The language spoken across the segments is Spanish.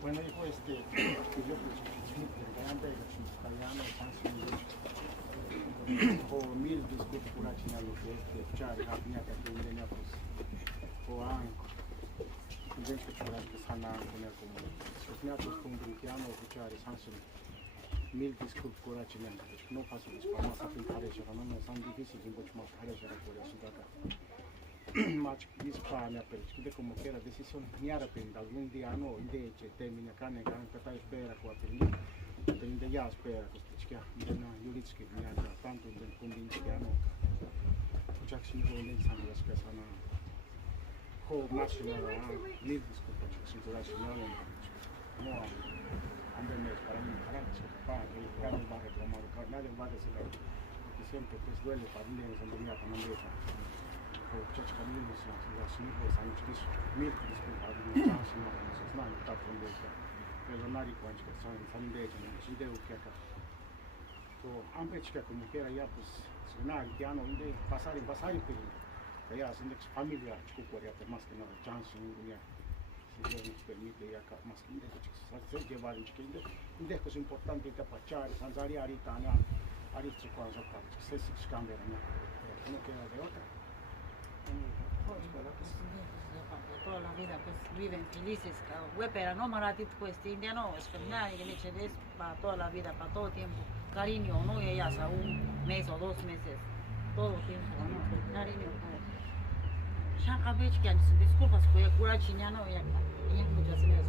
Bueno, hijo, yo por mil disculpas por achina lo que char había que tener por anco. Invece che c'era che stanno con el como sofnato con britiano o char sansen mil disculpas por achina no pasa para más aplicar eso no me son difíciles mucho más para eso por eso acá. Mas isso para minha perspectiva como que era decisão minha para algum dia não ide que termina cá né que tá espera com a pergunta ainda já espera que ainda não jurídico minha já tanto ainda com que não já que se não vou nem saber as coisas na com nacional livre desculpa que se for nacional não anda mesmo para mim para que para que cada um vai reclamar nada vai ser porque sempre pues duele para mim essa minha também Чачка минус, я снова сами чтишь мир, дискутабли, чансы, но не знаю, так он будет. Персоналик ванчка, сами дети, сидя у кека. То ампечка como quiera ya pues sonar ya no inde pasar pero ya sin familia chico corea más que nada chance ya si Dios nos permite ya más que inde se llevar en chiquinde inde es importante que pachar sanzari ahorita na ahorita cuando se cambia no queda de otra. Toda la vida pues viven felices, pero no maratito pues India no, es que nadie que le eche de para toda la vida, para todo tiempo, cariño, no ya hasta un mes o 2 meses, todo tiempo, no, cariño. Shaka bech que antes disculpas que cura chiñano ya muchas veces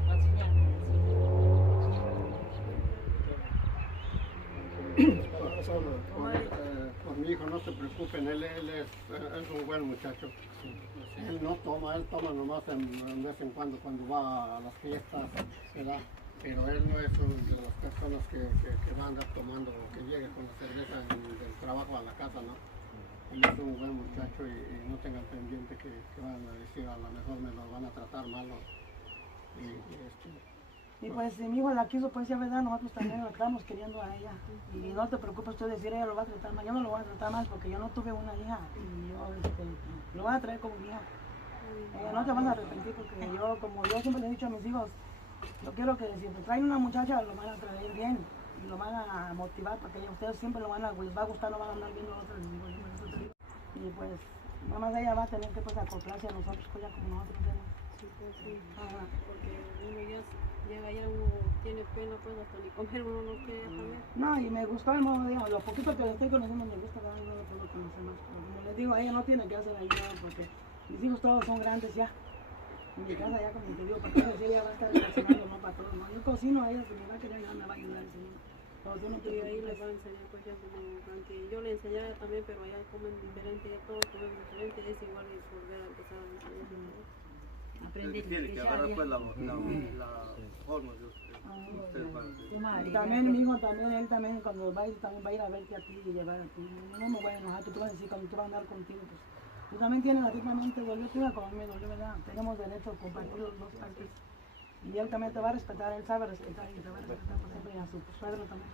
Por mi hijo no se preocupen, él es un buen muchacho. Él no toma, él toma nomás en vez en cuando va a las fiestas, ¿verdad? Pero él no es de las personas que van a andar tomando o que llegue con la cerveza del trabajo a la casa, ¿no? Él es un buen muchacho y no tengan pendiente que van a decir a lo mejor me lo van a tratar mal. Y pues si mi hijo la quiso, pues ya verdad, nosotros también la estamos queriendo a ella. Y no te preocupes tú de decir, ella lo va a tratar mal. Yo no lo voy a tratar mal porque yo no tuve una hija y yo lo voy a traer como mi hija. No te vas a arrepentir porque yo, como yo siempre les he dicho a mis hijos, yo quiero que si te traen una muchacha, lo van a traer bien y lo van a motivar para que ustedes siempre les va a gustar, no van a andar viendo a otros. Y pues, nada más ella va a tener que pues acoplarse a nosotros, pues ya como nosotros hacemos. Sí, pues sí, porque uno ya llega allá, uno tiene pena pues hasta ni comer uno no quiere comer. No, y me gustó el modo, digamos, lo poquito que le estoy conociendo me gusta, no lo puedo conocer más. Pero como les digo, ella no tiene que hacer ayuda porque mis hijos todos son grandes ya. En mi casa ya como te digo, para que ella va a estar cocinando más para todos, ¿no? Yo cocino a ella, si me va a querer ayudar, me va a ayudar el Señor. Pero yo no Y ahí les va a enseñar pues ya como, aunque yo le enseñaba también, pero allá comen diferente, ya todos comen diferente, es igual es volver a empezar a enseñar. Aprender que agarra pues la forma de usted. Y también mi hijo, él también cuando va a ir, también va a ir a verte a ti y llevar a ti. No me voy a enojar, tú vas a decir cuando tú vas a andar contigo, pues. Tú también tienes, a ti también te dolió, tú como a mí me dolió, ¿verdad? Tenemos derecho a compartir los dos partes. Y él también te va a respetar, él sabe respetar y te va a respetar por siempre y a su suegro también.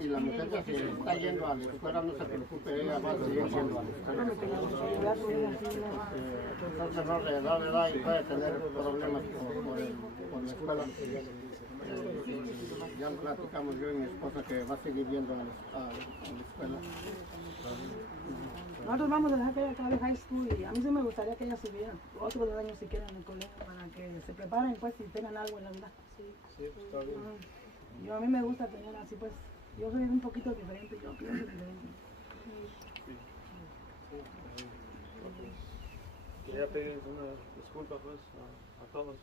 Y la muchacha si está yendo a la escuela, no se preocupe, ella va a seguir yendo a la escuela. Entonces no le da y puede tener problemas por la escuela. Ya platicamos yo y mi esposa que va a seguir yendo a la escuela. Nosotros vamos a dejar que ella acabe high school y a mí sí me gustaría que ella subiera otros 2 años si quieren en el colegio para que se preparen pues y tengan algo en la vida. Sí, está bien. Yo a mí me gusta tener así pues, yo soy un poquito diferente, yo pienso diferente. Quería pedir una disculpa pues a todos.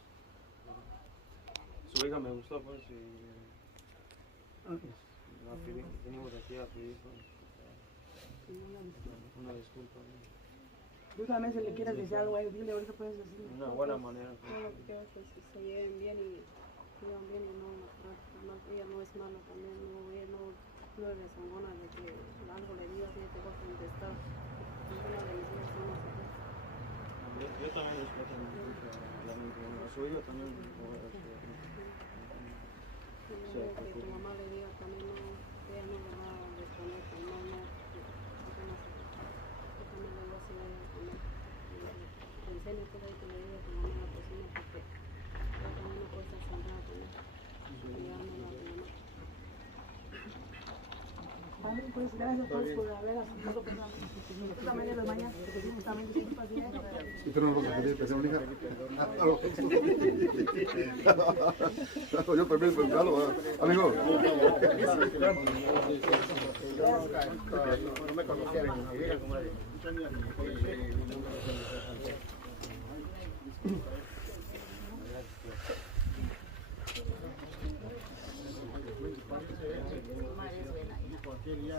Su hija me gustó pues y venimos aquí a pedir una disculpa. Tú también si le quieres decir algo a él, dile ahorita puedes decir. Una buena manera. No, lo que quiero es que se lleven bien y vivan bien y no, ella no es es malo también, no es rezongona de que algo le diga si te va a contestar. Ninguna de mis hijas son así. Yo también respeto a su hijo también. Que tu mamá le diga también, no, ella no le va a responder, no, apenas yo también le digo así a ella también. Te enseño todo ahí que le diga a tu mamá en la cocina porque yo también no puedo estar sentada con él. Y ya no la mamá. Pues gracias a todos por haber asistido también en la mañana, justamente sin paciencia. ¿Y tú no lo vas a pedir especial, hija? Yo también pensalo, amigo. No me conocieron en mi vida como él. Cualquier día,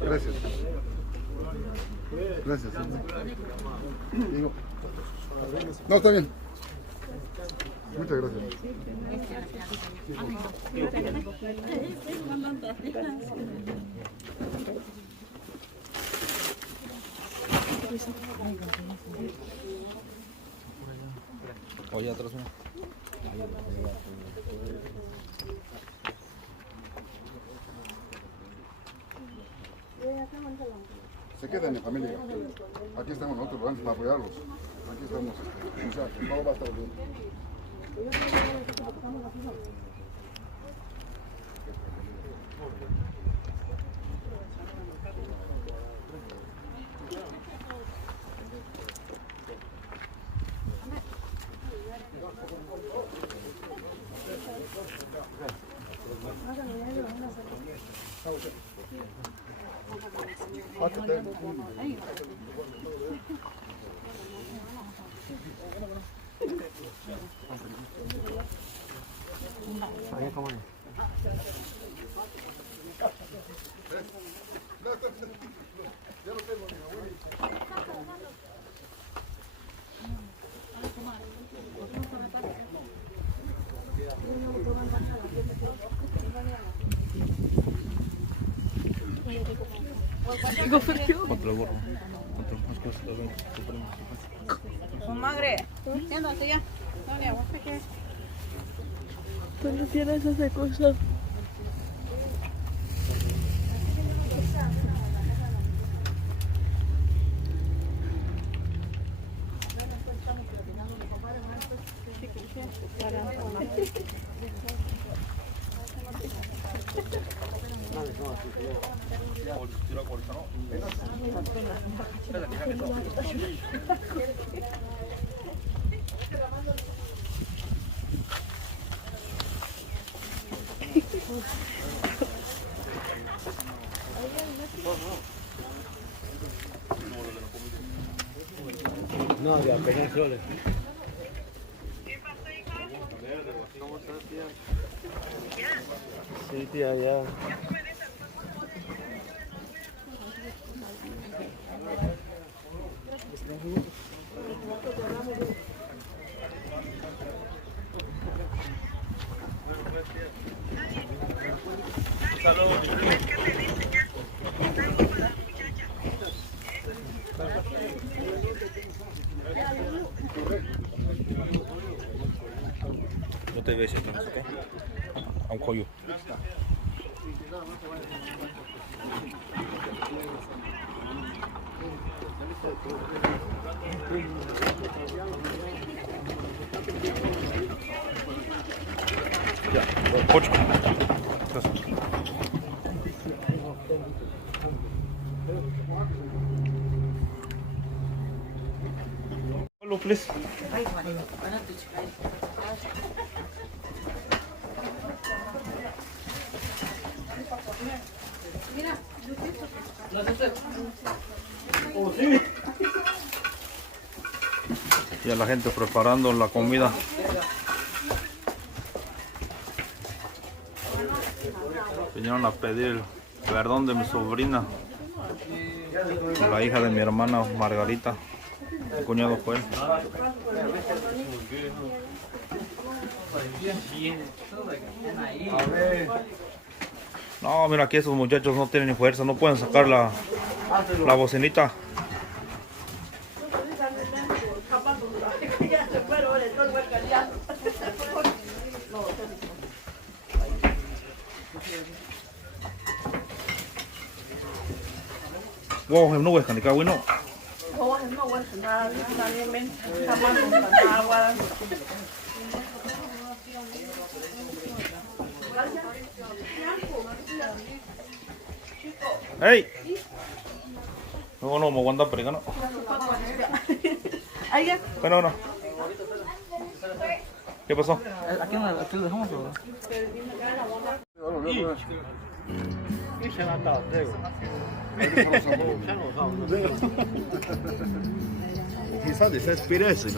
Gracias. Gracias. Digo. No, está bien. Muchas gracias. Oye, atrás una. Se quedan en familia. Aquí estamos nosotros para apoyarlos. Aquí estamos. O sea, que todo va a estar bien. Otro gorro. Otro más cosas. Magre, siéntate ya. Dale, aguanta que. Tú no tienes esa cosa. No, ya apenas soles. ¿Cómo estás, tía? Sí, tía, ya. No te ves entonces, ¿ok? A un collo. Ya, cocho. Gracias. Hello, please. Ay, Juanito, espérate, chica. Mira, Oh, sí. Ya la gente preparando la comida. Vinieron a pedir el perdón de mi sobrina, la hija de mi hermana Margarita. Mi cuñado fue él. No, mira aquí esos muchachos no tienen ni fuerza, no pueden sacar la bocinita. Wow, em no huescan, ni cago, no. ¡Hey! No, no, me aguanta pregano. Bueno. ¿Qué pasó? Aquí lo dejamos. Quizás desespera eso.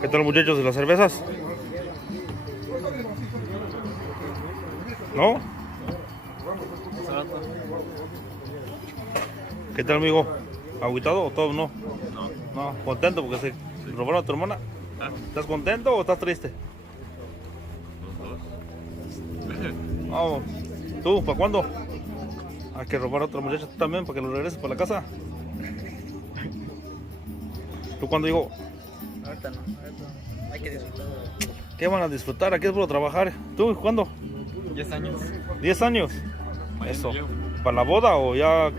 ¿Qué tal, muchachos, de las cervezas? ¿No? ¿Qué tal, amigo? ¿Agüitado o todo? No. No, contento porque se robaron a tu hermana. ¿Estás contento o estás triste? No. ¿Tú, para cuándo? Hay que robar a otro muchacho tú también para que lo regreses para la casa. ¿Tú cuándo digo? Ahorita no, hay que disfrutar. ¿Qué van a disfrutar? Aquí es por trabajar. ¿Tú cuándo? 10 años. 10 años. Eso. ¿Para la boda o ya?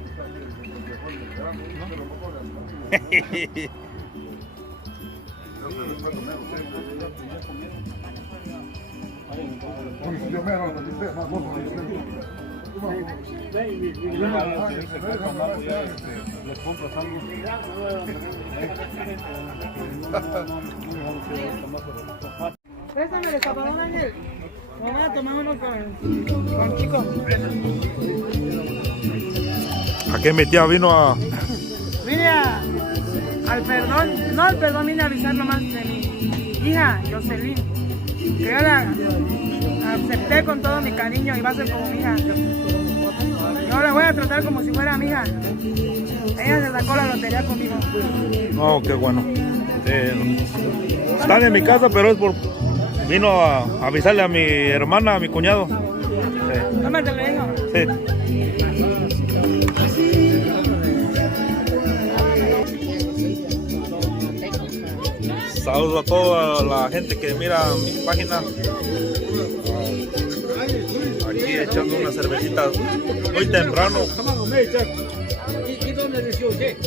Préstame el escapadón, Ángel. Vamos a tomar uno con Chico. ¿A qué mi tía vino a...? Vine al perdón, no al perdón, vine a avisar nomás de mi hija, Jocelyn. Que yo la acepté con todo mi cariño y va a ser como mi hija. Yo la voy a tratar como si fuera mi hija. Ella se sacó la lotería conmigo. Oh, qué bueno. Están en mi casa, pero es por... Vino a avisarle a mi hermana, a mi cuñado. Sí. ¿Cómo te lo digo? Sí. Saludos a toda la gente que mira mi página. Aquí echando una cervecita muy temprano. ¿Y dónde nació usted?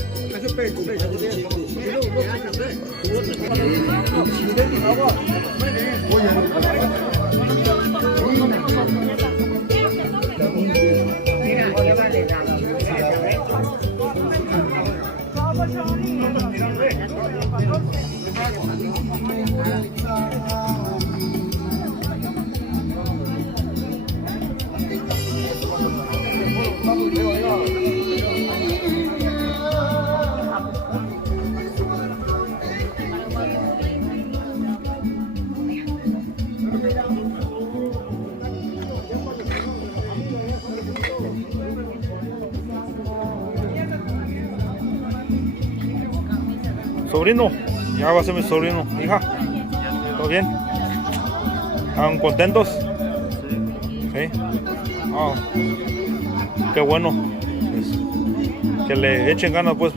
Sobrino, ya va a ser mi sobrino. Hija, ¿todo bien? ¿Están contentos? ¿Sí? Ah, qué bueno. Pues, que le echen ganas, pues.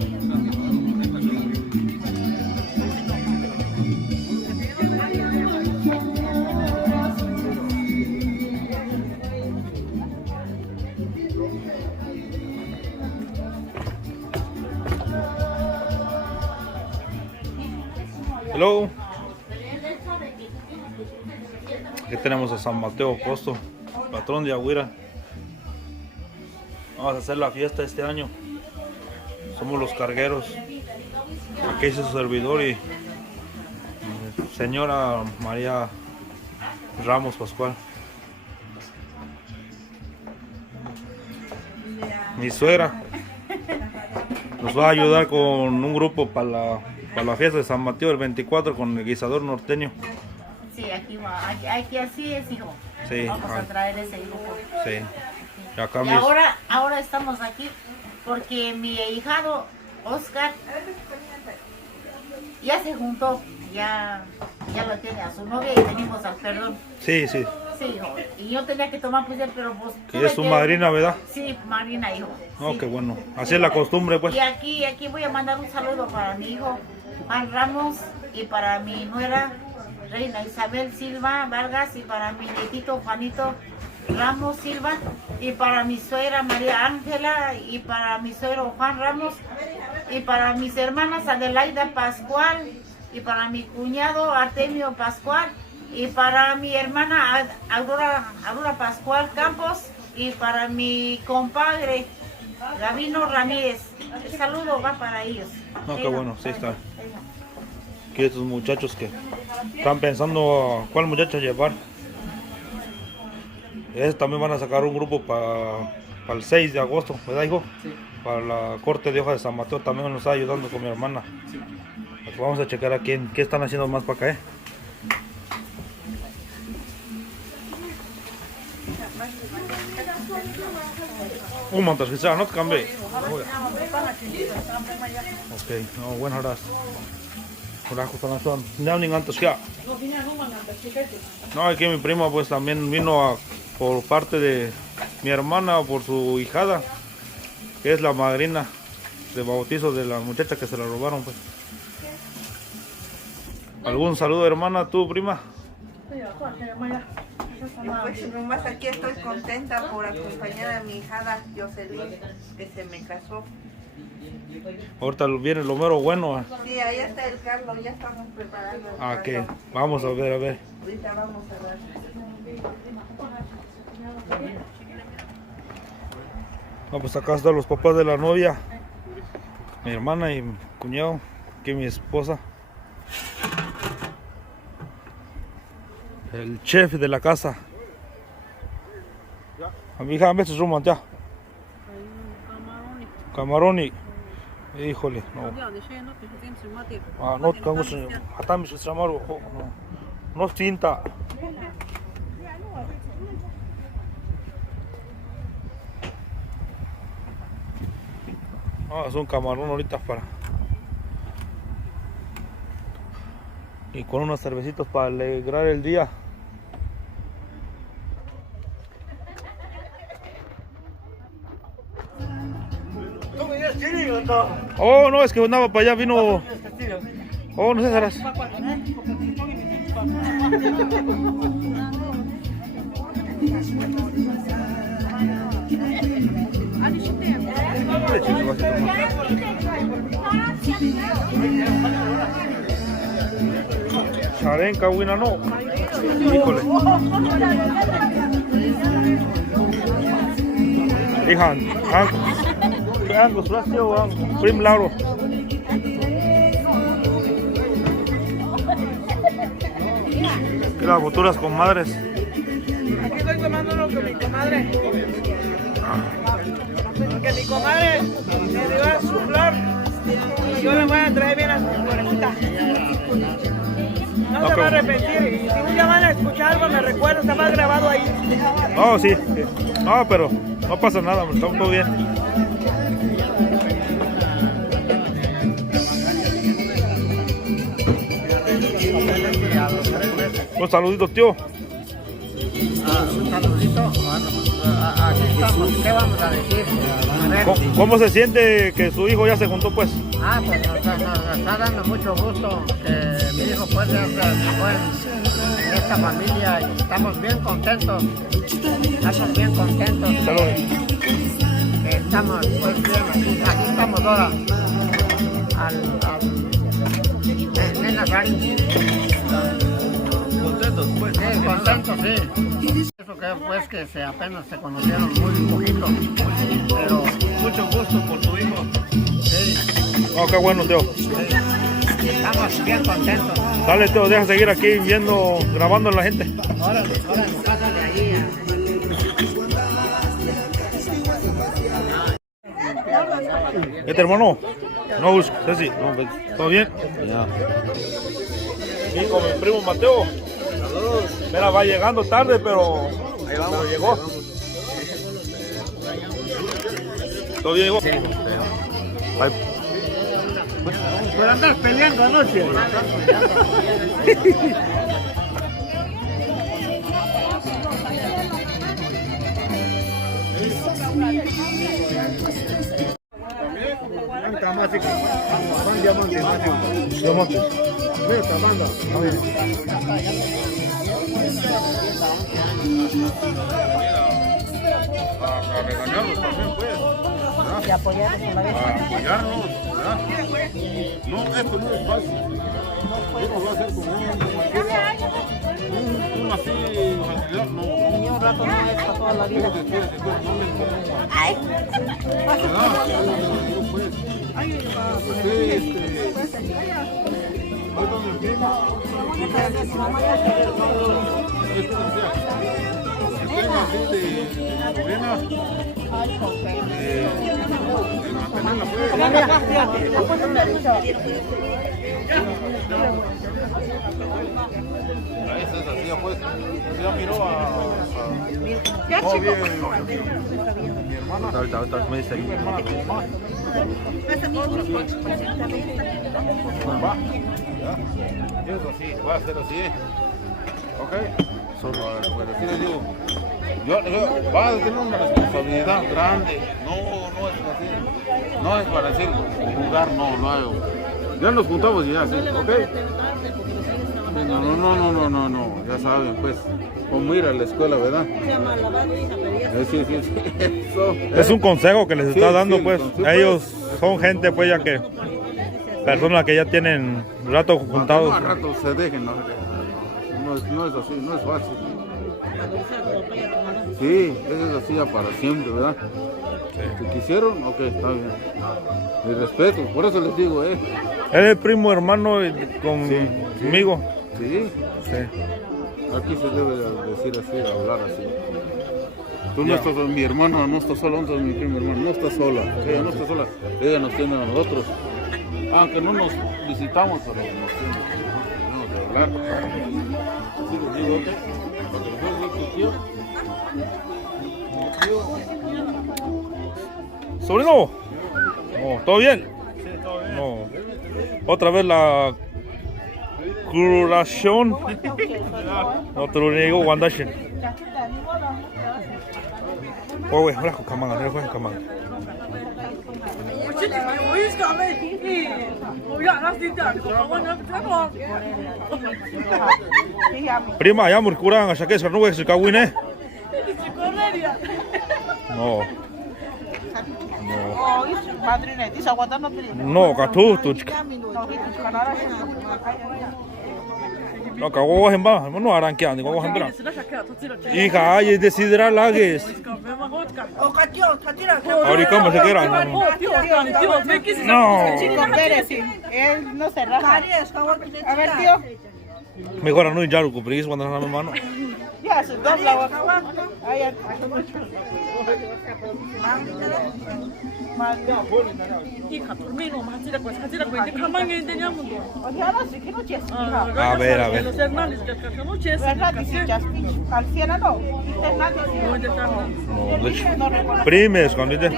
Hello. Aquí tenemos a San Mateo Costo, patrón de Agüira. Vamos a hacer la fiesta este año. Somos los cargueros. Aquí es su servidor y señora María Ramos Pascual. Mi suegra nos va a ayudar con un grupo para la fiesta de San Mateo el 24 con el guisador norteño. Sí, aquí así es, hijo. Sí, vamos a traer ese grupo. Sí. Y acá Y ahora estamos aquí porque mi ahijado Oscar ya se juntó, ya lo tiene a su novia y venimos al perdón. Sí, sí. Sí, hijo. Y yo tenía que tomar pues pero pues. Que es su madrina, ¿verdad? Sí, madrina, hijo. Oh, sí. qué bueno. Así es la costumbre, pues. Y aquí voy a mandar un saludo para mi hijo Juan Ramos y para mi nuera Reina Isabel Silva Vargas y para mi nietito Juanito Ramos Silva y para mi suegra María Ángela y para mi suegro Juan Ramos y para mis hermanas Adelaida Pascual y para mi cuñado Artemio Pascual y para mi hermana Aurora Pascual Campos y para mi compadre Gabino Ramírez. El saludo va para ellos. No, qué bueno, sí está. Aquí estos muchachos que están pensando a cuál muchacha llevar. Ellos también van a sacar un grupo para el 6 de agosto, ¿verdad, hijo? Sí. Para la corte de hoja de San Mateo también nos está ayudando con mi hermana. Sí. Pues vamos a checar a qué están haciendo más para acá, Un montas que no te cambie. Ok, no, buenas horas. Hola, están haciendo antes ya. No, aquí mi prima pues también vino por parte de mi hermana, por su hijada, que es la madrina de bautizo de la muchacha que se la robaron, pues. ¿Algún saludo, hermana, tú, prima? Pues nomás aquí estoy contenta por acompañar a mi hijada Jocelyn, que se me casó. Ahorita viene lo mero bueno. Sí, ahí está el Carlos, ya estamos preparando. Que vamos a ver, Ahorita vamos a ver. No, pues acá están los papás de la novia, mi hermana y mi cuñado, aquí mi esposa. El chef de la casa. A mi hija me hace su mantea. Camaroni. Híjole, no. No tenemos hasta mis extremos, no tinta. Es un camarón ahorita para. Y con unas cervecitas para alegrar el día. Oh, no, es que andaba para allá, vino. Oh, no sé, Saras. Charenca, buena no. Híjole. Hijan, Angus, Prim Lauro. ¿Qué las boturas con madres? Aquí estoy tomando uno con mi comadre. Que mi comadre me dio su flor y yo le voy a traer bien a su florecita. No se va a arrepentir. Y si un día van a escuchar algo, me recuerdo, está más grabado ahí. Oh, sí. No, pero no pasa nada, estamos todo bien. Un saludito, tío. Un saludito. Bueno, aquí estamos. ¿Qué vamos a decir? A ver. ¿Cómo se siente que su hijo ya se juntó pues? Pues nos está dando mucho gusto que mi hijo pues ya se fue en esta familia y estamos bien contentos. Estamos bien contentos. Salud. Estamos pues bien aquí estamos ahora Nena Rari. Contentos, pues. Sí, contentos, sí. Eso que pues que apenas se conocieron muy poquito, pero Mucho gusto por tu hijo. sí, Oh, qué bueno, Teo. sí. Estamos bien contentos. Dale, Teo, deja seguir aquí viendo, grabando a la gente. Ahora pásale ahí. Este hermano, no, Ceci, no, ¿todo bien? Ya. Sí, con mi primo Mateo. Mira, va llegando tarde, pero ahí vamos, llegó. ¿Todo bien, llegó? Ay, Por andar peleando anoche. diamantes. A regañarlos también, pues. Y apoyarnos a la vez. A apoyarnos, ¿verdad? No, esto no es fácil. Yo no voy a hacer como cualquiera. Un así, facilidad, no. Ni un rato no es para toda la vida. Espérate, no me entiendes. ¿Verdad? Yo, pues. Hoy donde el primo. Que tenga así de morena. De mantenerla, Esa es así, pues. Ya miró mi hermana. Ahorita me dice. Mi hermana con mamá. Va. ¿Ya? Eso sí, va a ser así. ¿Ok? Solo, pues así les digo. Yo va a tener una responsabilidad grande. No es así. No es para decir jugar, no. Ya nos juntamos y ya, sí, ¿ok? No, ya saben, pues, cómo ir a la escuela, ¿verdad? Sí, eso. Es un consejo que les está Sí, dando, sí, pues. entonces, Ellos son gente, pues, ya que personas que ya tienen rato juntados. A rato se dejen, no es así, no es fácil. Sí, eso es así ya para siempre, ¿verdad? Si quisieron, ok, está bien. Mi respeto, por eso les digo, Él es primo hermano conmigo. Sí, Sí. aquí se debe decir así, hablar así. Tú no estás, mi hermana no está sola, no estás mi primo hermano, no está sola. Ella no está sola, ella nos tiene a nosotros. Aunque no nos visitamos, pero nos tiene, tenemos que hablar. Sí, les digo, ok. Porque después de tu tío. ¿Sobrino? No, ¿todo bien? Sí, todo bien. No. Otra vez la curación. No te lo niego, Wandashin. Oh, güey, ahora con camanga, ahora con camanga. Prima, ya murkuran, hasta que se no se cagüine. No. No, catuto. No, cago en ba, no harán que ande, cago en bra. Hija, ay, decidirá lagues. Ahorita me se quedan. No. Él no se raja. A ver, tío. Mejor no ya lo cubrís cuando no me mano. Ya, se dobla. A ver, a ver. No, primes, cuando te.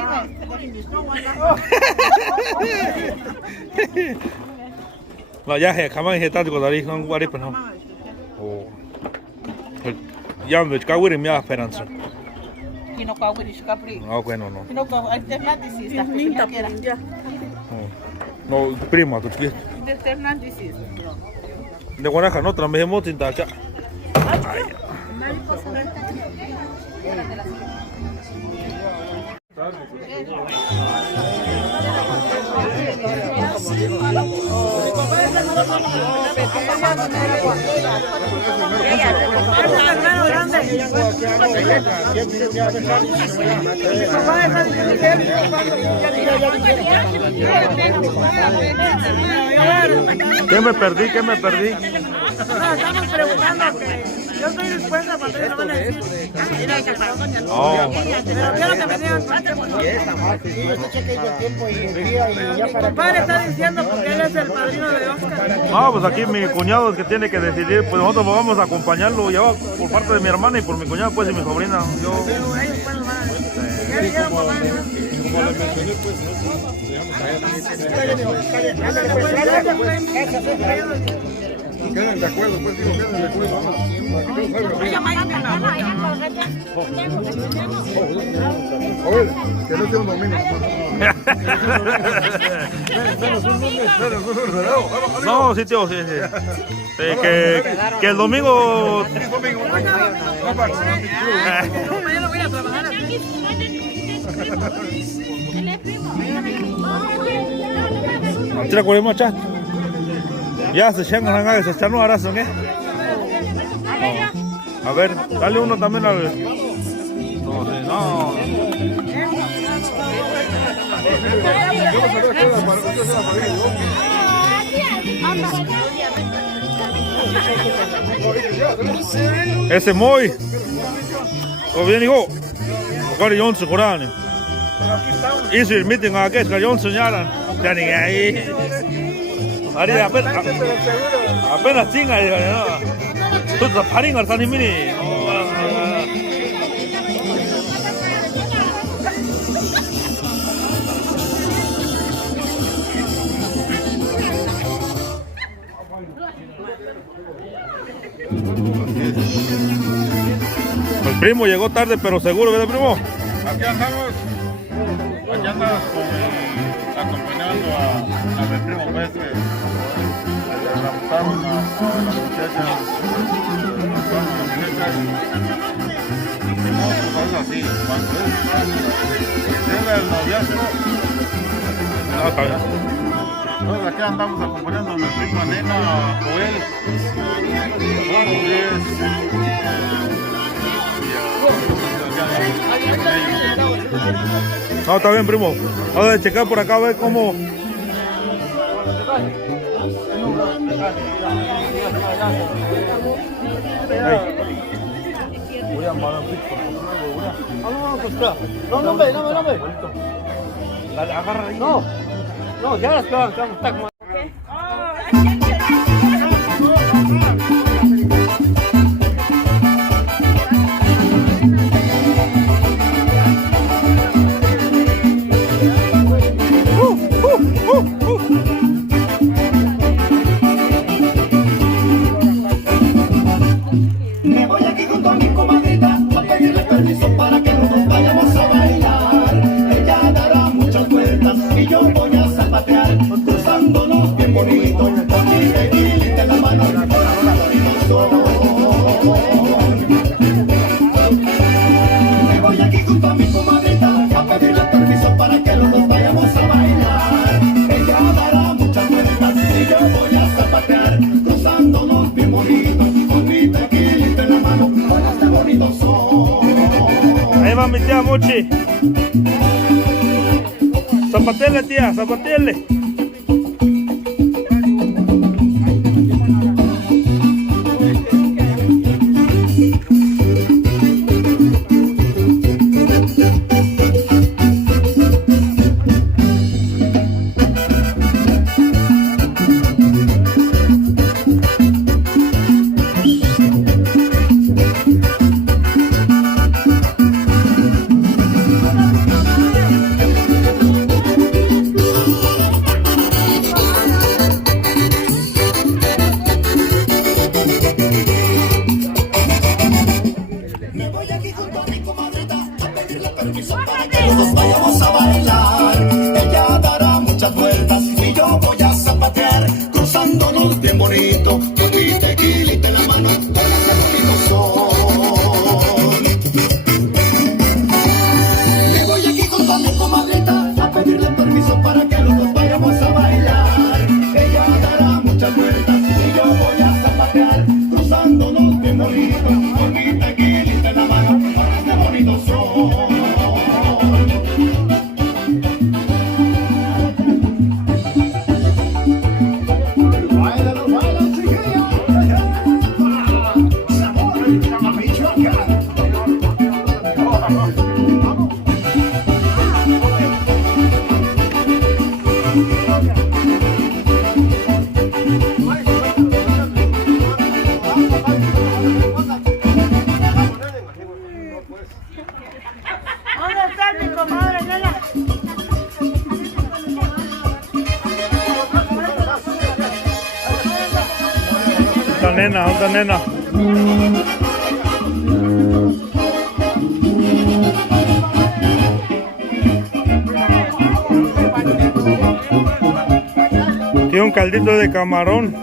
No, ya, jamás he estado con Darí, no guaré, pero no. ya me cago en mi esperanza. Y no cago en capri. Ah, bueno, no. Y no cago alternante si está Linda, quiera. ya. No, prima, tú quieres. Alternante si. De Guanaja, no, trabajemos sin tacha. ¿Qué me perdí? ¿Qué me perdí? No, estamos preguntando que yo estoy dispuesta cuando ellos van a decir. Oh. Pero quiero que me digan cuánto Mi compadre está diciendo porque él es el padrino de Oscar. No, pues aquí mi cuñado es que tiene que decidir, pues nosotros vamos a acompañarlo ya por parte de mi hermana y por mi cuñado pues y mi sobrina. Yo... Pero ellos pues van a decir. Ya dijeron papá. Queden de acuerdo, pues digo, queden de acuerdo. Oye, que no sea un domingo. No, sí, tío, sí, sí. Que el domingo... Tira con el macha. Ya se echan a se echan ahora son, ¿eh? A ver, dale uno también al. No, sí, no. Ese muy. ¿Cómo bien, hijo? ¿Cuál es Johnson, Corán? Hizo el meeting a que es que Johnson ya ni ahí. Ahorita apenas chinga, ¿no? Tú te paring al San Mini. El primo llegó tarde, pero seguro, ¿verdad, primo? Aquí andamos acompañando a mi primo Mestre. Le raptaron a la muchacha. No, pues es así. Cuando llega el noviazgo, entonces aquí andamos acompañando a mi prima nena Joel. No, está bien, primo. Vamos a checar por acá a ver cómo. No, ya las quedan, está como. Me voy aquí junto a mi comadrita a pedirle permiso para que nos vayamos a bailar. Ella dará muchas vueltas y yo voy a zapatear, cruzándonos bien bonito, con mi tequilita en la mano, me voy aquí junto a mi comadrita a pedirle permiso para que nos vayamos a bailar. Ella dará muchas vueltas y yo voy a zapatear, cruzándonos bien bonito, con mi tequilita en la mano, buenas de bonitos son. Ahí va mi tía Mochi. Zapatele, tía, zapatele. permiso para que los dos vayamos a bailar. Ella dará muchas vueltas y yo voy a zapatear, cruzándonos bien bonito, con mi tequilita en la mano, para hacer bonito son. Me voy aquí junto a mi comadrita a pedirle permiso para que los dos vayamos a bailar. Ella dará muchas vueltas y yo voy a zapatear, cruzándonos bien bonito, con mi tequilita en la mano, para hacer bonito son. ¿Dónde está mi comadre, nena? ¿Dónde nena? Tiene un caldito de camarón.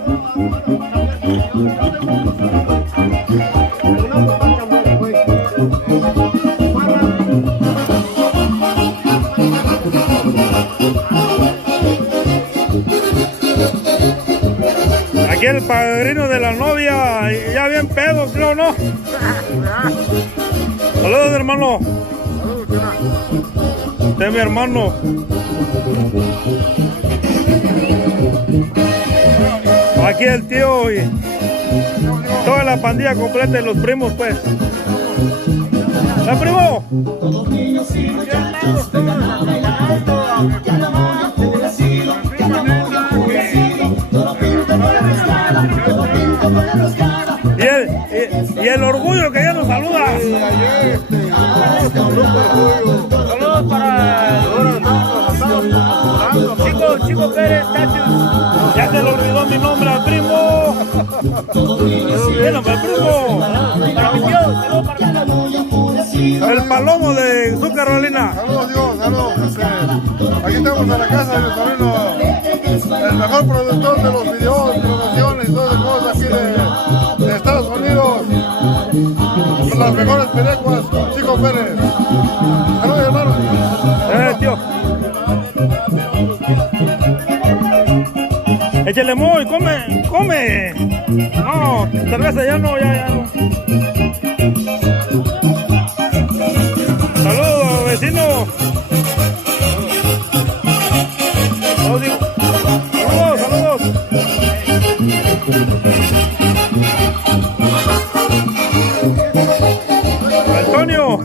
Aquí el padrino de la novia, ya bien pedo, creo, ¿no? Saludos, hermano. Usted es mi hermano. Aquí el tío y toda la pandilla completa de los primos, pues. ¿La primo? Todos niños y muchachos vengan a bailar, ya no voy a purecido, ya no voy a purecido, todo pinto con la roscada, todo pinto con la roscada. Y el orgullo que ya nos saluda. Saludos para Chico Pérez, Tatus. Ya se le olvidó mi nombre al primo. ¿Qué nombre, primo? Para mi tío, saludos para mi tío. El palomo de su Carolina. Saludos, Dios, saludos. Aquí estamos en la casa de mi sobrino, el mejor productor de los videos, grabaciones y todas las cosas aquí de Estados Unidos. Con las mejores pelecuas, Chico Pérez. Saludos, hermano. Tío. Échale muy, come. No, cerveza ya no, ya no. Saludos, vecino. Saludos. Antonio.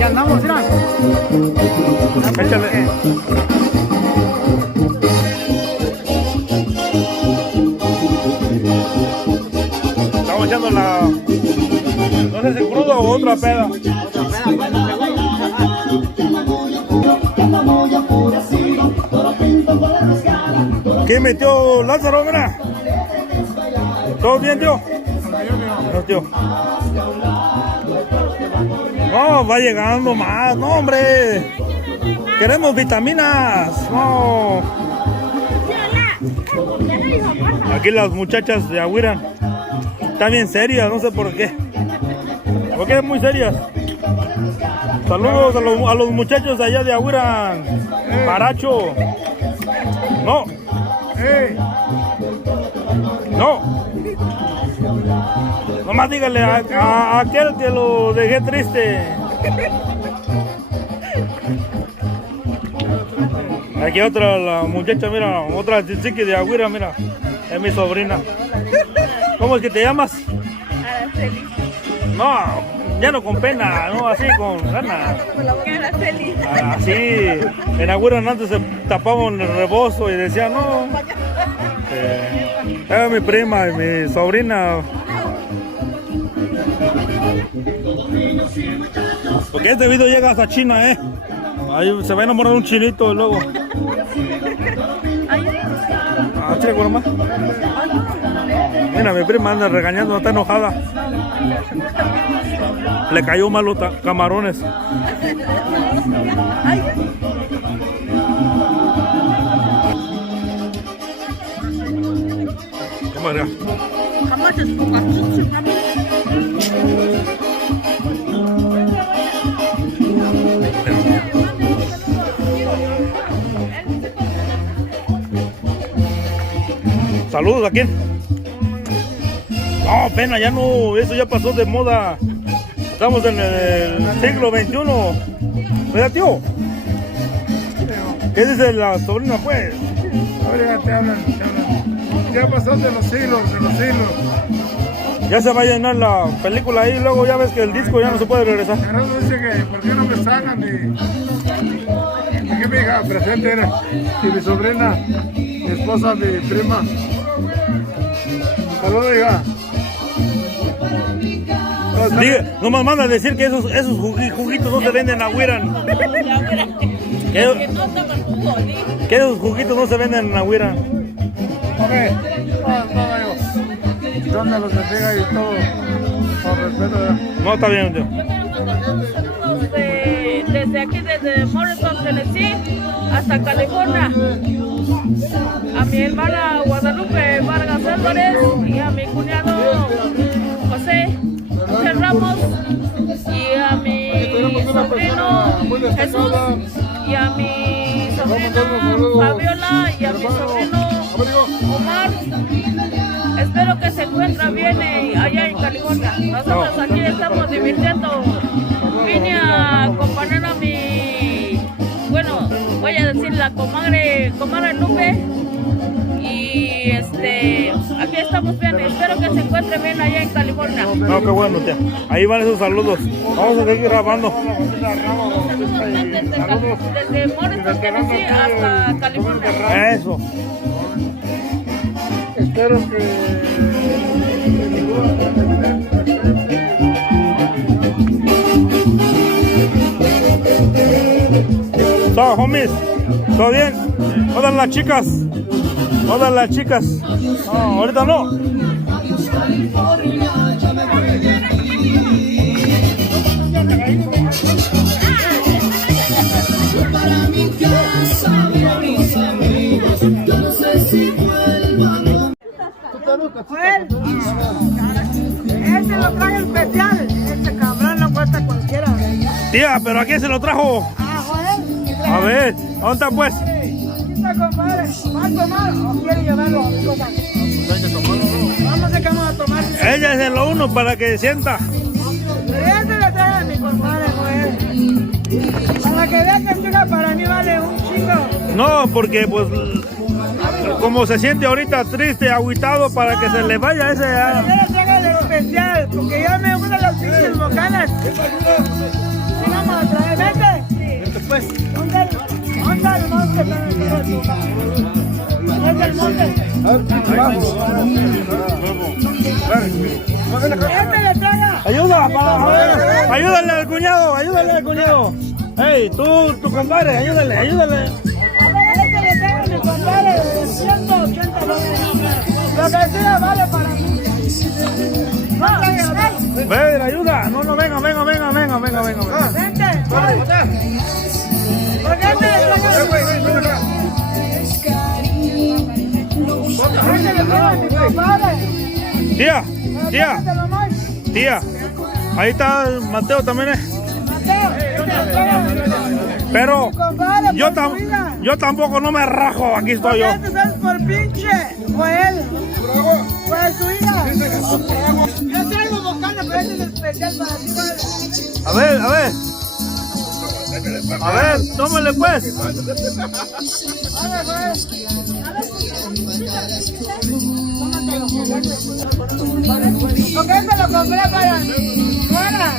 Ya andamos, mira. Échale. Estamos echando la... no sé si crudo o otra peda. ¿Qué metió Lázaro, mira? ¿Todo bien, tío? No, tío. No, va llegando más. No, hombre. Queremos vitaminas. No. Aquí las muchachas de Agüira están bien serias, no sé por qué. ¿Por qué muy serias? Saludos a los muchachos de allá de Agüira. Paracho. No. No. Nomás dígale a aquel que lo dejé triste. Aquí otra, la muchacha, mira, otra chiqui de Agüira, mira. Es mi sobrina. ¿Cómo es que te llamas? Araceli. No, ya no con pena, no, así con ganas. Araceli. Así, en Agüira antes se tapaban el rebozo y decían, no. Es mi prima y mi sobrina. Porque este video llega hasta China, Ahí se va a enamorar un chinito luego. Ah, chica, ¿cuál más? Mira, mi prima anda regañando, está enojada. Le cayó mal los camarones. ¿Cómo era? Saludos, ¿a quién? No, pena, ya no, eso ya pasó de moda. Estamos en el siglo XXI. ¿Verdad, tío? ¿Qué dice la sobrina, pues? Ahora te hablan. Ya pasó de los siglos. Ya se va a llenar la película ahí, luego ya ves que el disco ya no se puede regresar. Pero no dice que, ¿por qué no me sacan? Aquí mi hija presente era, y mi sobrina, mi esposa, mi prima. Saludos, hija. Diga, nomás manda a decir que esos juguitos no se venden a Huiran. Que esos juguitos no se venden en Agüira. Ok, ¿dónde los bendiga y todo? Con respeto. No, está bien, tío. Desde aquí, desde Morrison, Tennessee, hasta California. A mi hermana Guadalupe Vargas Álvarez y a mi cuñado José Ramos y a mi sobrino Jesús y a mi sobrina Fabiola y a mi sobrino Omar. Espero que se encuentren bien allá en California. Nosotros aquí estamos divirtiendo. Vine a acompañar a mi, bueno, voy a decir la comadre Lupe. Y aquí estamos bien. Espero que se encuentren bien allá en California. No, qué bueno, tía. Ahí van esos saludos. Vamos a seguir grabando. Desde Morrison, Tennessee hasta California. Eso. Espero que... So, homies, ¿todo bien? ¿Dónde las chicas? ¿Dónde las chicas? No, ahorita no. Para mi casa, mis amigos, yo no sé si vuelvan. Este lo trae especial. Este cabrón no cuesta cualquiera. Tía, ¿pero a quién se lo trajo? A ver, ¿dónde está pues? Aquí está, compadre. ¿Va a tomar o quiere llevarlo a mi cosa? Vamos a ver qué vamos a tomar. Ella es el uno para que sienta. Este le trae a mi compadre, Joel. Para que vea que chica para mí vale un chingo. No, porque pues como se siente ahorita triste, agüitado, para que se le vaya ese... Pero yo le traigo el especial, porque yo me gustan las pinches bocanas. Sí, vamos a traer, vete. Pues, ¿Dónde el monte? Es el monte. Este le traiga. Ayúdale al cuñado. Hey, tú, tu compadre, ayúdale. A ver, este le traiga a mi compadre de $180. Lo que sea vale para mí. Ven, ayuda. No, venga. Vente. ¿Por qué este le traiga a mi compadre? Tía, ahí está Mateo también, Pero yo tampoco no me rajo, aquí estoy yo. Esto es por pinche Joel. Pues tu hija. Yo traigo bocana, pero este es especial para ti, vale. A ver, tómale pues. Porque esto lo compré para Juana.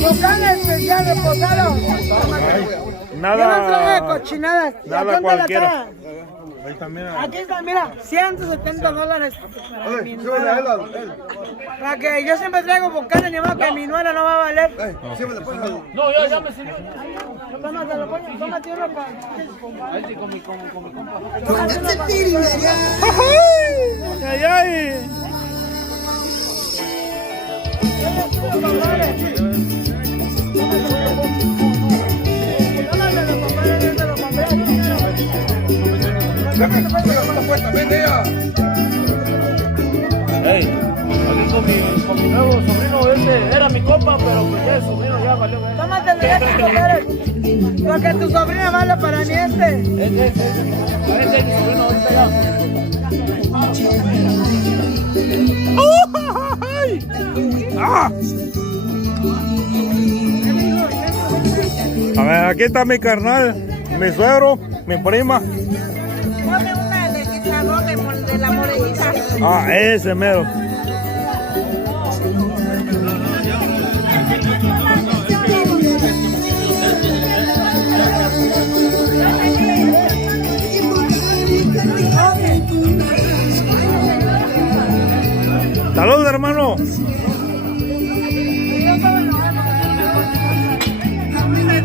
Bocana especial de posado. Nada. Yo no traigo cochinadas. Nada cualquiera. Aquí está, mira, $170 para mi nuera. Para que yo siempre traigo bocana, ni más que mi nuera no va a valer. No, ya me sirvió. Tómate, lo coño, tómate uno para... Ahí sí, con mi compa. ¡Ay, ay! Hey, aquí con mi nuevo sobrino, era mi compa, pero pues ya el sobrino ya valió. Tómatelo ya, compadre, porque tu sobrina vale para niente. Ese es mi sobrino ahorita ya. ¡Ah! A ver, aquí está mi carnal, mi suegro, mi prima. Ponme una de chicharrón de la morenita. Ah, ese mero. Salud, hermano.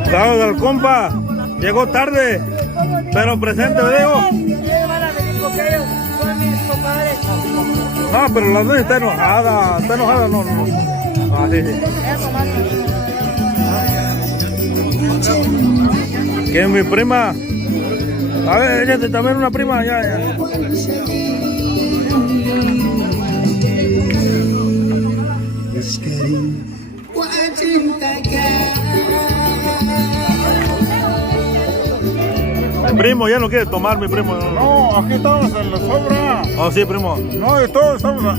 Salud al compa. Llegó tarde, pero presente, me digo. No, pero la doña está enojada, no. Ah, sí. Que es mi prima. A ver, échate también una prima, ya. El primo ya no quiere tomar, mi primo. No, aquí estamos en la sobra. Oh, sí, primo. No, y todos estamos, no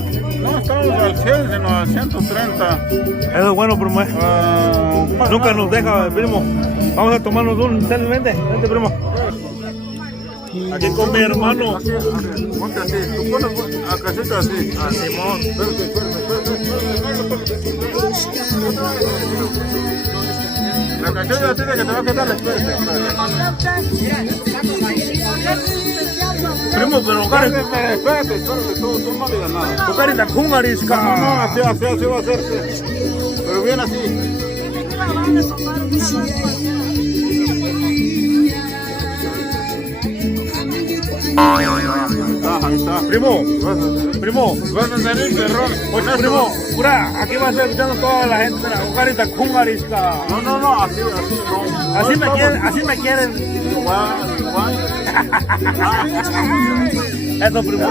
estamos al 100, sino al 130. Eso es bueno, primo. Nunca nos deja, primo. Vamos a tomarnos un. Vente, primo. Aquí con mi hermano. Ponte así, tú pones a casita así. A Simón. La casita así de que te va a quedar espérate. Primo, pero espérate, tú no digas nada. tu carita kungarisca. No, así va a ser. Pero bien así. Ahí está. Primo. Vas a salir, perrón. Oye, primo, pura, aquí va a ser escuchando toda la gente. Tu carita kungarisca. No, así no. Así me quieren. Igual. Eso, primo.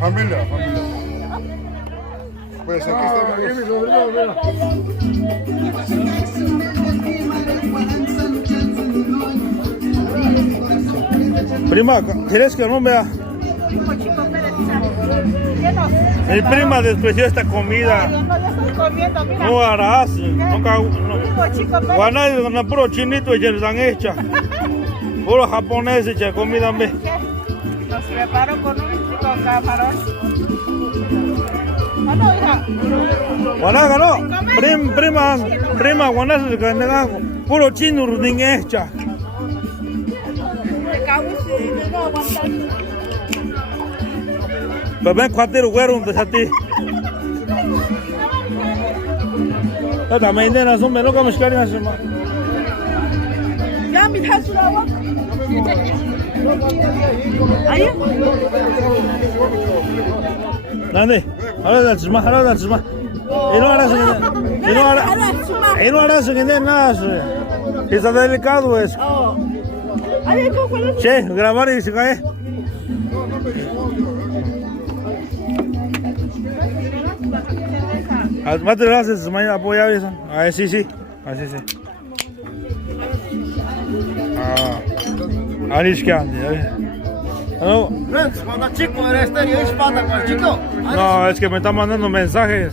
Familia. Pues aquí estamos. Prima, ¿quieres que no vea? Mi prima despreció esta comida. No harás. No, puro chinito y están hechas. Puro japonés hecha comida. Los preparo con un rico camarón. Guanaga no. Prima, guanaga puro chino rudin hecha. Beben cuatro güeros de ti. Esta mañana son menos como escaleras. Ya me das su agua. Ahí. ¿Dónde? Ahora chisma. Y no harás que nada. Está delicado eso. Che, grabar y se cae. Más te gracias, mañana apoyar eso. Sí. Así sí. Cuando chico era estéreo, es pata con el chico. No, es que me están mandando mensajes.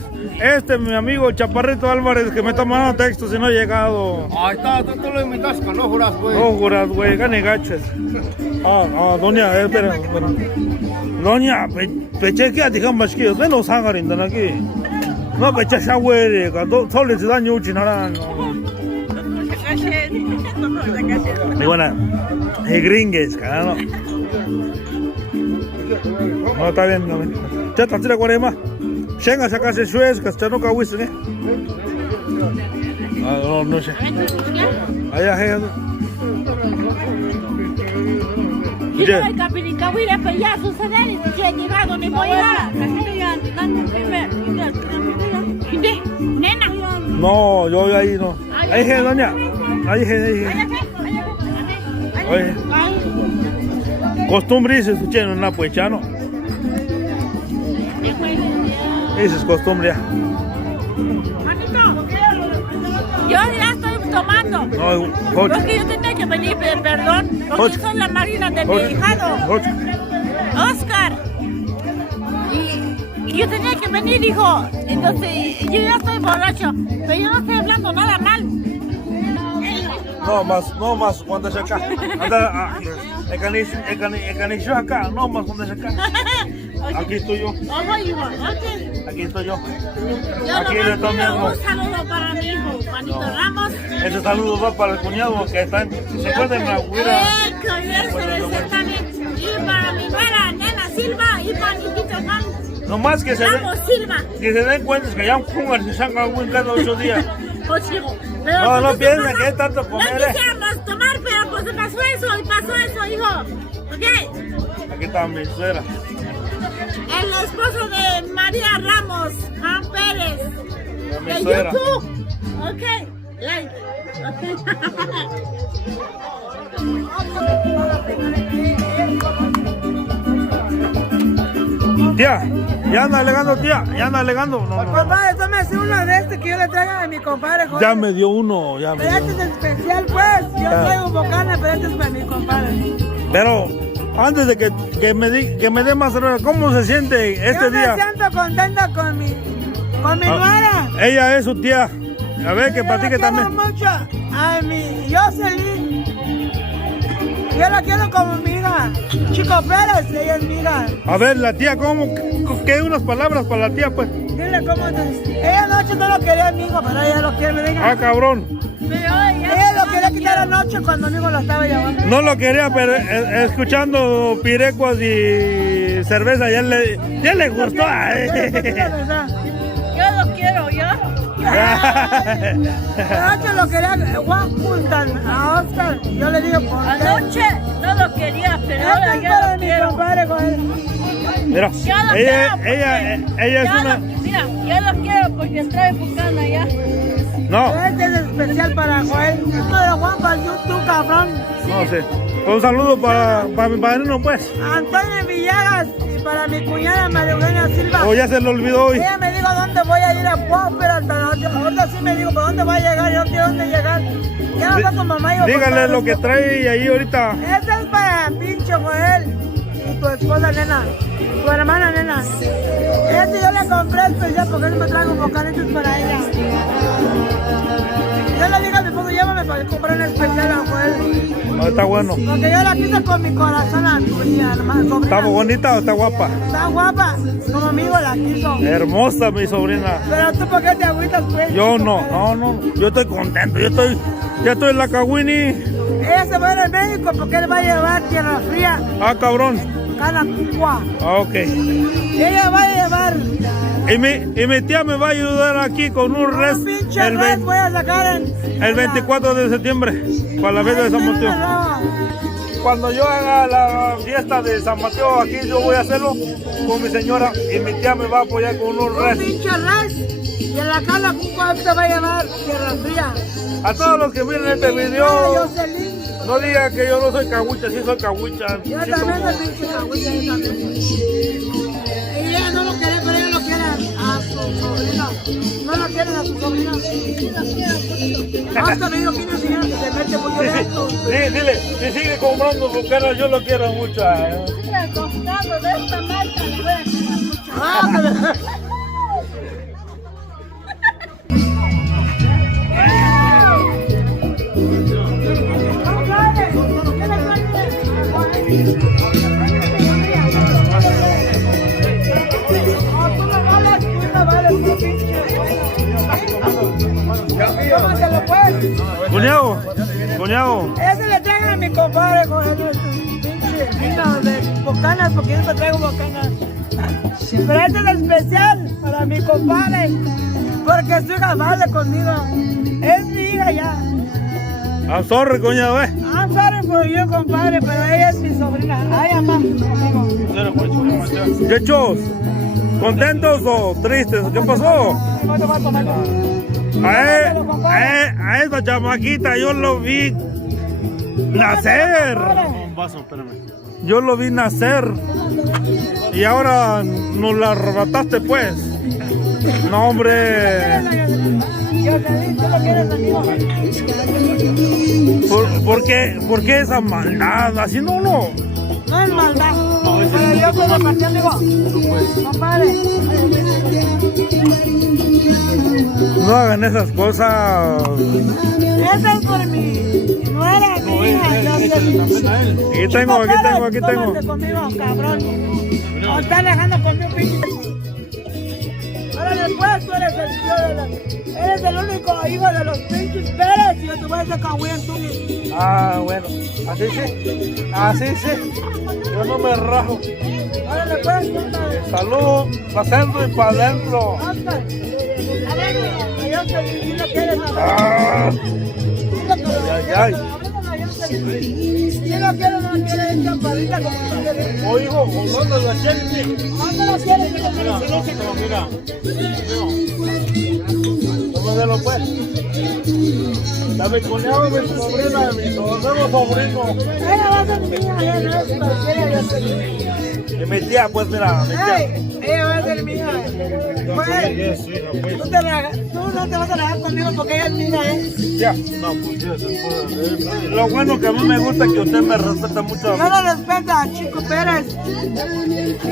mi amigo Chaparrito Álvarez, que me está mandando textos y no ha llegado. Ahí está, tú lo invitaste, no juras, güey. No juras, güey, gane gaches. Doña, espera. Doña, pechequea, digamos que ven los hangarin de aquí. No, pecha shawere, solo se daño uchinarán. Y bueno, gringues, carajo. No, está bien, no. Ya está, tira cuarema. Shenga sacarse suez, que hasta nunca viste, ¿eh? No sé. Allá, Y yo el capiricahuira, pero ya suceder, y ya llegado ni voy a nena. No, yo ahí no. Ahí, doña. Ahí. Oye. Costumbre dice su cheno, no, pues ya no. Esa es costumbre ya. Yo ya estoy tomando. No, porque yo tenía que venir, perdón, porque soy la marina de mi hijado, Oscar. Y yo tenía que venir, hijo. Entonces, yo ya estoy borracho, pero yo no estoy hablando nada mal. No más, cuando se acá. Anda, acá, no más cuando se acá. Aquí estoy yo. Aquí estoy yo. Aquí le tomamos. Un saludo para mi hijo, Juanito Ramos. Ese saludo va para el cuñado que está se encuentra en la huira. Y para mi nuera, Nena Silva, y para mi hijito Juan. No más que se den cuenta que ya un jungar se saca un cada 8 días. No piensen que es tanto comer. No quisiéramos tomar, pero pues pasó eso, hijo. ¿Ok? Aquí está mi suegra. El esposo de María Ramos, Juan Pérez. Mi de suegra. YouTube. Ok, like. Tía, ya anda alegando, tía, ya anda alegando. No. Compadre, tómese uno de este que yo le traiga a mi compadre. Joder. Ya me dio uno, ya me Pero dio. este es especial, pues. Yo traigo bocana, pero este es para mi compadre. Pero antes de que me dé más cerveza, ¿cómo se siente este día? Yo me siento contenta con mi nuera. Ella es su tía. A ver, que platique también. Mucho a mi Jocelyn. Yo la quiero como mi hija. Chico Pérez, ella es mi hija. A ver, la tía, ¿cómo? ¿Qué unas palabras para la tía, pues? Dile cómo te... Ella anoche no lo quería mi hijo, pero ella lo quiere, me diga. Ah, cabrón. Ella lo quería quitar anoche cuando mi hijo lo estaba llevando. No lo quería, pero escuchando pirecuas y cerveza ya le gustó. Yo lo quiero, Anoche lo quería juntan a Oscar. Yo le digo por qué. Anoche no lo quería, pero ahora ya lo quiero. Compadre con él. Mira, ella es una... Mira, yo lo quiero porque trae bucana ya. No. Este es especial para Joel. Esto de Juan para YouTube, cabrón. No sé. Un saludo para mi padrino, pues. Antonio Villegas y para mi cuñada María Eugenia Silva. O ya se lo olvidó hoy. Ella me dijo dónde voy a ir a Póspera. Ahorita sí me dijo, ¿para dónde va a llegar? Yo no quiero dónde llegar. Ya no está tu mamá. Dígale lo que trae ahí ahorita. Este es para pinche Joel y tu esposa, nena. Tu hermana, nena. Este yo le compré especial porque él me trae un bocaditos para ella. Yo le digo a mi esposo, llévame para comprar un especial a Joel. No, está bueno. Porque yo la quise con mi corazón a tu hija, hermano. ¿Está bonita o está guapa? Está guapa, como amigo la quiso. Hermosa mi sobrina. Pero tú, ¿por qué te agüitas, pues? Yo no. Yo estoy contento. Ya estoy en la Cahuini. Ella se va a ir a México porque él va a llevar tierra fría. Ah, cabrón. Canacuá. Ah, ok. Ella va a llevar. Y mi tía me va a ayudar aquí con un res. Voy a sacar el 24 de septiembre para la fiesta de San Mateo. Cuando yo haga la fiesta de San Mateo aquí, yo voy a hacerlo con mi señora y mi tía me va a apoyar con un res. Pinche res. Y en la Canacuá te va a llevar tierra fría. A todos los que miren este video, no digan que yo no soy cahuicha, sí soy cahuicha. Yo también soy pinche cahuicha, yo también. Y ella no lo quiere, pero ella lo quiere a su sobrino. No lo quieren a su sobrino. Hasta me dijo que no señora que se mete muy lento. Sí, dile, si sigue comprando bucanas, yo lo quiero mucho. Sigue comprando de esta marca, le voy a quedar mucho. Cuñado, cuñado. Ese le traigan a mi compadre con el pinche vino de bocanas, porque yo me traigo bocanas. Pero este es especial para mi compadre, porque su hija vale conmigo. Es mi hija ya. I'm sorry, cuñado, I'm sorry for you, compadre, pero ella es mi sobrina. Ay, mamá, conmigo. Muchachos, ¿contentos o tristes? ¿Qué pasó? A esa chamaquita yo lo vi nacer. Un vaso, espérame. Yo lo vi nacer. Y ahora nos la arrebataste, pues. No, hombre. ¿Por qué esa maldad? Así no. No es maldad. Pero yo puedo partir, amigo. Compadre. No hagan esas cosas. Esa es por mi nuera, mi hija. Aquí tengo. Tómate conmigo, cabrón. O estás dejando conmigo, pinche. Ahora después tú eres el único hijo de los pinches Pérez y yo te voy a hacer cagüey en tu vida. Ah, bueno. Así sí. Yo no me rajo. Ahora después, cuéntame. Salud, pa' centro y pa' adentro. A ver, yo si no quieres Ay. Si no quieres, no quieres chaparrita como tú quieres. Oh, hijo, ¿dónde la quieres? ¿Dónde la quieres? Mira. Tómalo, pues. Dame cuñado, mi sobrina, mi nuevo sobrino. Ella va a ser mía, ella no es cualquiera, yo sé. Que mi tía, pues, mira, mi tía. Ella va a ser mía. Pues, tú no te vas a dejar conmigo porque ella es mía, Ya. No, pues, lo bueno que a mí me gusta es que usted me respeta mucho. Yo lo respeto a Chico Pérez.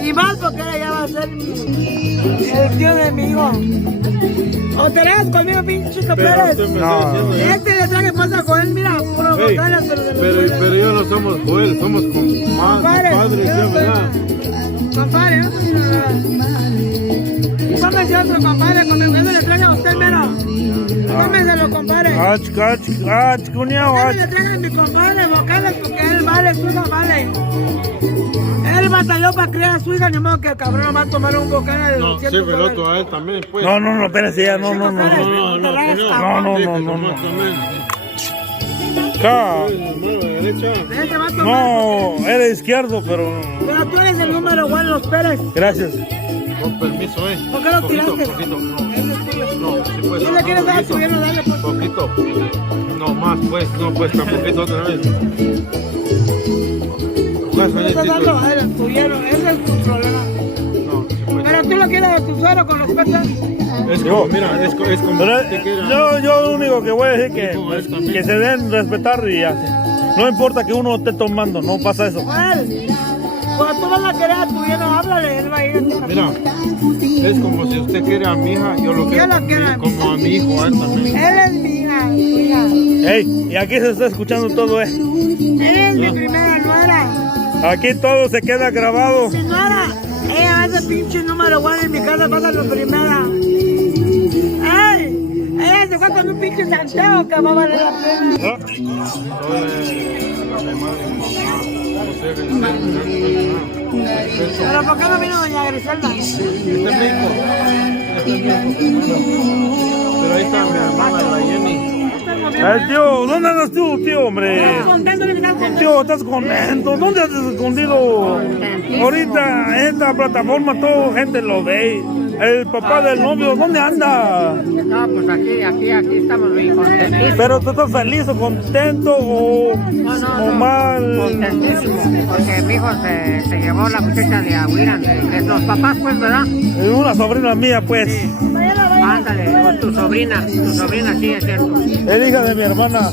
Y más porque ella ya va a ser el tío de mi hijo. ¿O te dejas conmigo, pinche Chico Pérez? No. Este le traje pasa con él, mira, puro botanas, pero de los pero yo no somos Joel, somos compadre, ¿verdad? Compadre, ¿no? Póngase otro compadre, conmigo le traje a usted, mero. Tómeselo, compadre. Cuñado, Le traje a mi compadre bocanas porque él vale, su hija vale. Él batalló para criar a su hija, ni modo que el cabrón va a tomar un bocana de 200 Sí, pero otro a él también, pues. No, espérese ya, no. No, eres izquierdo, pero... Pero tú eres el número uno, los Pérez. Gracias. Con permiso, ¿Por qué lo tiraste? Poquito. No, si puedes. ¿Tú le quieres dar a tu viejo? Dale, pues. Poquito. No más, pues, tan poquito otra vez. Le estás dando a él, a tu viejo, ese es tu problema. Pero tú lo quieres a tu suero con respeto. Es como, mira, es como... Yo lo único que voy a decir que se den respetar y así. No importa que uno esté tomando, no pasa eso. Cuando tú vas a querer a tu viejo, háblale, él va a ir. Mira, es como si usted quiere a mi hija, yo lo quiero como a mi hijo, a él también. Él es mi hija, tu hija. Ey, y aquí se está escuchando todo, Eres mi primera nuera. Aquí todo se queda grabado. Mi nuera, ella es el pinche número uno en mi casa, pasa lo primera. ¡Ey! Ella se fue con un pinche Santiago que va a valer la pena. Pero ¿por qué no vino doña Griselda? Pero ahí está mi hermana, la Jenny. Tío, ¿dónde andas tú, tío, hombre? Tío, ¿estás contento? ¿Dónde has escondido? Ahorita en esta plataforma toda gente lo ve. El papá del novio, ¿dónde anda? No, pues aquí estamos bien contentísimos. ¿Pero tú estás feliz o contento o mal? Contentísimo, porque mi hijo se llevó la muchacha de Aguirán, de los papás, pues, ¿verdad? Es una sobrina mía, pues. Sí. Ándale, tu sobrina, sí, es cierto. Es hija de mi hermana.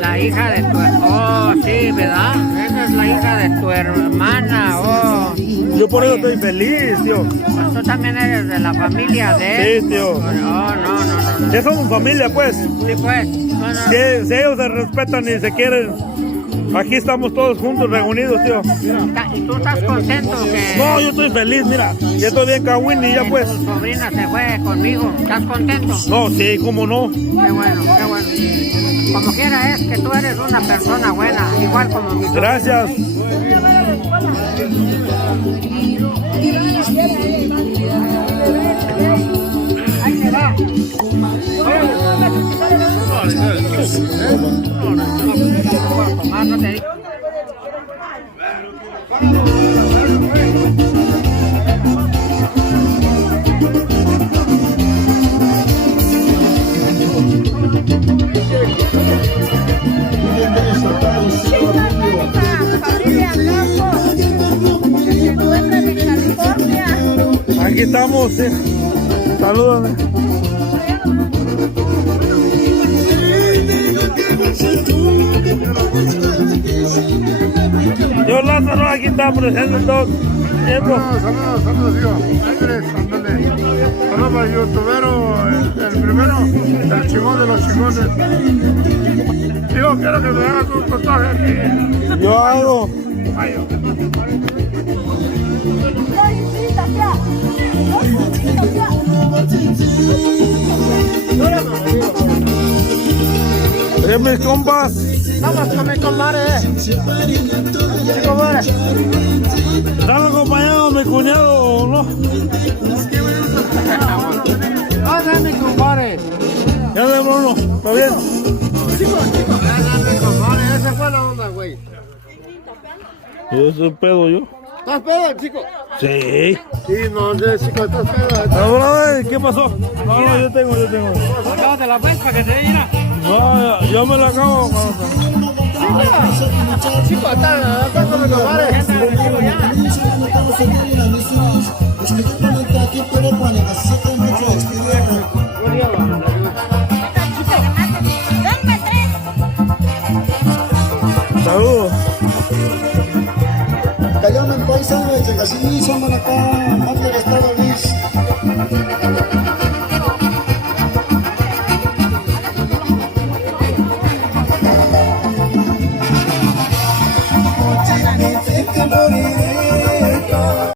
La hija de tu hermana, oh, sí, ¿verdad? Esa es la hija de tu hermana, oh. Yo por eso estoy feliz, tío. Pues tú también eres de la familia de él. Sí, tío. Oh, no. Ya somos familia, pues. Sí, pues. Si ellos se respetan y se quieren, Aquí estamos todos juntos, reunidos, tío. ¿Y tú estás contento que No, yo estoy feliz, mira. Ya estoy bien Kawini, ya pues. tu sobrina se fue conmigo? ¿Estás contento? No, sí, cómo no. Qué bueno, qué bueno. Como quiera es que tú eres una persona buena, igual como mi sobrina. Gracias. Ahí se va. No te digo. Aquí estamos, sí. Salúdame. Yo Lázaro, aquí está presente todo el tiempo. Saludos, tío. Andrés, ándale. Saludos para el youtubero, el primero, el chingón de los chingones. Digo, quiero que me hagas un tatuaje aquí. Yo hago. Mis compas. Vamos con mi compadre. Chico, bueno. ¿Están acompañados mi cuñado o no? ¿Dónde mi compadre? Ya de Bruno, ¿está bien? Chico. ¿Dónde mi compadre? Esa fue la onda, güey. Yo soy pedo yo. ¿Estás pedo, chico? Sí. Sí, no, chico, estás pedo. No, brother, ¿qué pasó? No, yo tengo. Acábate la vez para que te diga. No, yo me la acabo. Chico, está con mi compadre. Aquí, pero